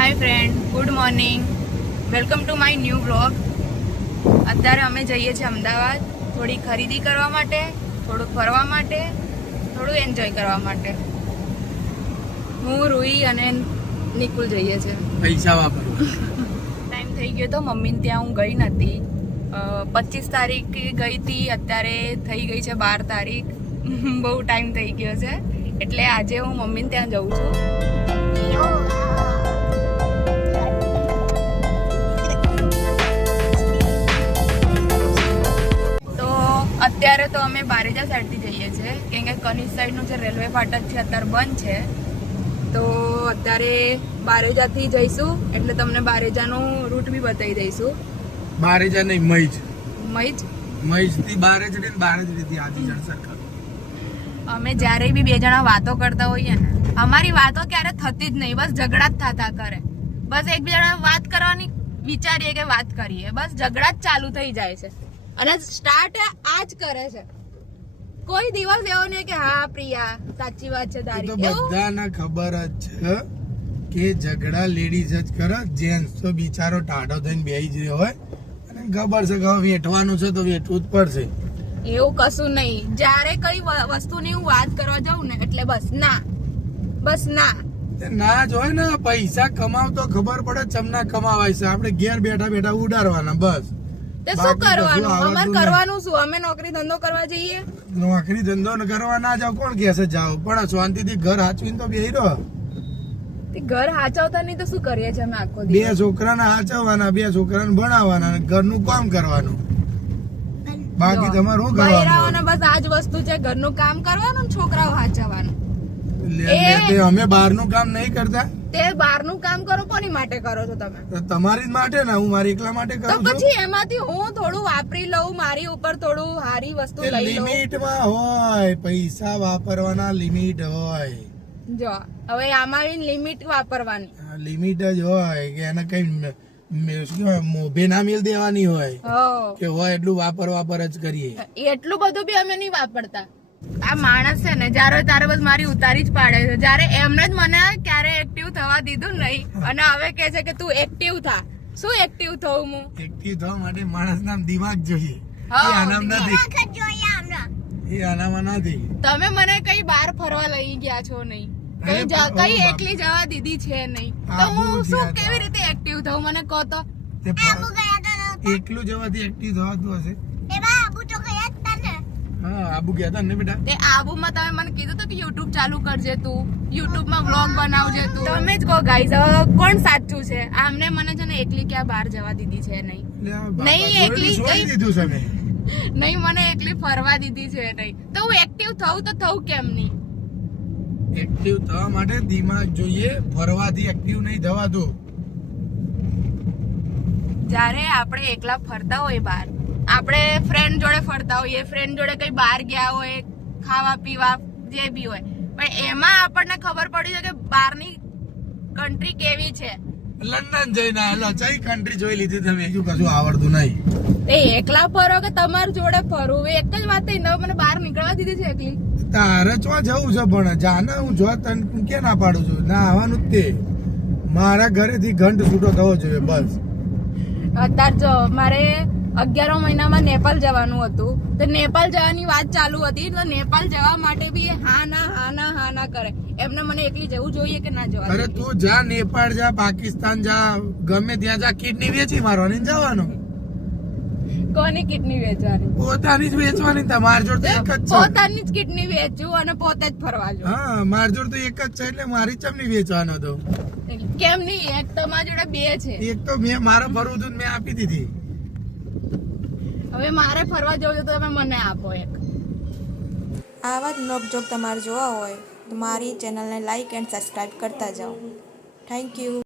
Hi friend, good morning, welcome to my new blog. અત્યારે અમે જઈએ છીએ અમદાવાદ થોડી ખરીદી કરવા માટે, થોડુંક ફરવા માટે, થોડું એન્જોય કરવા માટે. હું રૂહી અને નિકુલ જઈએ છીએ પૈસા વાપરવા. ટાઈમ થઈ ગયો તો મમ્મીને ત્યાં હું ગઈ નથી. 25 તારીખ ગઈ હતી, અત્યારે થઈ ગઈ છે 12 તારીખ. બહુ ટાઈમ થઈ ગયો છે એટલે આજે હું મમ્મીને ત્યાં જઉં છું. અત્યારે તો અમે બારેજા સાઈડથી જઈએ છીએ કેમ કે કનિષ સાઈડનું જે રેલવે ફાટક છે અત્યારે બંધ છે. તો અત્યારે બારેજાથી જઈશું એટલે તમને બારેજાનું રૂટ બી બતાવી દઈશું. બારેજા નહીં, મઈજ. મઈજ થી બારેજથી આદિજાણ સર્કલ. અમે જ્યારે બી બે જણા વાતો કરતા હોઈએ ને, અમારી વાતો ક્યારે થતી જ નહીં, બસ ઝઘડા જ થતા કરે. બસ એકબીજાને વાત કરવાની વિચારીએ કે વાત કરીએ, બસ ઝઘડા જ ચાલુ થઈ જાય છે. અને સ્ટાર્ટ આ જ કરે છે. કોઈ દિવસ એવો નહીં કે હા પ્રિયા સાચી વાત છે તારી. તો બધાને ખબર જ છે કે ઝઘડા લેડીઝ જ કરે, જેન્ટ્સ તો બિચારો ટાઢો થઈને બેહી જ હોય અને ખબર છે કે વેઠવાનું છે તો વેઠવું જ પડશે. એવું કશું નહીં. જ્યારે કઈ વસ્તુની હું વાત કરવા જાઉં ને એટલે બસ ના ના જ હોય ને. પૈસા કમાવ તો ખબર પડે ચમના કમાવાય છે, આપણે ઘેર બેઠા બેઠા ઉડાડવાના બસ. તે શું કરવાનું? અમારે કરવાનું શું? અમે નોકરી ધંધો કરવા જઈએ. નોકરી ધંધો કરવા ના જાવ, કોણ કહે છે જાવ, પણ શાંતિથી ઘર હાચવીને તો બેહી રહો. ઘર હાચવતા નહીં તો શું કરીએ છીએ અમે આખો બે છોકરાને હાચવવાના, બે છોકરાને ભણાવવાના, ઘરનું કામ કરવાનું, બાકી તમારે શું કરવાનું? બસ આજ વસ્તુ છે, ઘરનું કામ કરવાનું, છોકરાઓ હાચવવાનું. અમે બહારનું કામ નહીં કરતા. તે બહારનું કામ કરો કોની માટે કરો છો તમે? તમારી જ માટે ને, હું મારી એકલા માટે કરું છું. તો પછી એમાંથી હું થોડું વાપરી લઉં, મારી ઉપર થોડું સારી વસ્તુ લઈ લઉં. લિમિટમાં હોય, પૈસા વાપરવાના લિમિટ હોય. જો હવે આમાં લિમિટ વાપરવાની લિમિટ જ હોય કે એને કઈ મોભે ના મેલ દેવાની હોય કે હોય એટલું વાપર જ કરીએ. એટલું બધું બી અમે નહીં વાપરતા. આ માણસ છે ને જયારે તારે બસ મારી ઉતારી જ પાડે છે. જયારે એમને જ મને ક્યારે એક્ટિવ થવા દીધું નહીં અને હવે કે છે કે તું એક્ટિવ થા. શું એક્ટિવ થવું? હું એક્ટિવ થવા માટે માણસ નામ દિમાગ જોઈએ, એ આનામ નથી, એ આનામાં નથી. તમે મને કઈ બહાર ફરવા લઈ ગયા છો નહીં, કઈ એકલી જવા દીધી છે નહીં, તો હું શું કેવી રીતે એક્ટિવ થવું મને કહો તો. એકલું જવાથી એક્ટિવ થવાતું હશે. હા, આબુ ગયા હતા ને બેટા. તે આબુમાં તમે મને કીધું તો કે YouTube ચાલુ કરજે તું, YouTube માં વ્લોગ બનાવજે તું. તમે જ કહો ગાઈઝ, હવે કોણ સાચું છે? આમને મને છે ને એકલી ક્યાં બહાર જવા દીધી છે નહીં. નહીં એકલી દીધું છે મેં. નહીં મને એકલી ફરવા દીધી છે નહીં, તો હું એક્ટિવ થવું તો થવું કેમ નહીં? એક્ટિવ થવા માટે દિમાગ જોઈએ, ફરવાથી એક્ટિવ નહીં થવાતું. જ્યારે આપણે એકલા ફરતા હોય બહાર, આપણે ફ્રેન્ડ જોડે ફરતા હોઈએ, ફ્રેન્ડ જોડે કઈ બહાર ગયા હોય, ખાવા પીવા જે બી હોય, પણ એમાં આપણને ખબર પડી છે કે બહારની કન્ટ્રી કેવી છે. લંડન જઈને આવેલો, કઈ કન્ટ્રી જોઈ લીધી તમે? હજુ કશું આવડતું નહીં. એ એકલા ફરો કે તમારી જોડે ફરવું એક જ વાત થઈ. મને બહાર નીકળવા દીધી છે એકલી. તારે ચો જવું છે પણ જાને, હું જો તને કે ના પાડું છું, ના આવવાનું જ તે. મારા ઘરેથી ઘંટ છૂટો થવો જોઈએ બસ. અત્યારે જો મારે 11મા મહિનામાં નેપાલ જવાનું હતું, તો નેપાલ જવાની વાત ચાલુ હતી, તો નેપાલ જવા માટે બી હા ના કરે. એમને મને એકલી જવું જોઈએ કે ના જવા? અરે તું જા, નેપાળ જા, પાકિસ્તાન જા, ગમે ત્યાં જા, કિડની વેચી મારવાની જવાનું. કોની કિડની વેચવાની? પોતાની જ વેચવાની. તમારી જોડે એક જ છે. પોતાની જ કિડની વેચું અને પોતે જ ફરવા જાઉં. હા, મારી જોડે તો એક જ છે એટલે મારી ચમની વેચવાનો હતો. કેમ નહીં? એક તમારી જોડે બે છે. એક તો મેં મારે ફરવું હતું, મેં આપી દીધી. હવે મારે ફરવા જવું છે તો તમે મને આપો એક. આવા જ બ્લોગ જોગ તમારે જોવા હોય તો મારી ચેનલને લાઈક એન્ડ સબસ્ક્રાઈબ કરતા જાઓ. Thank you.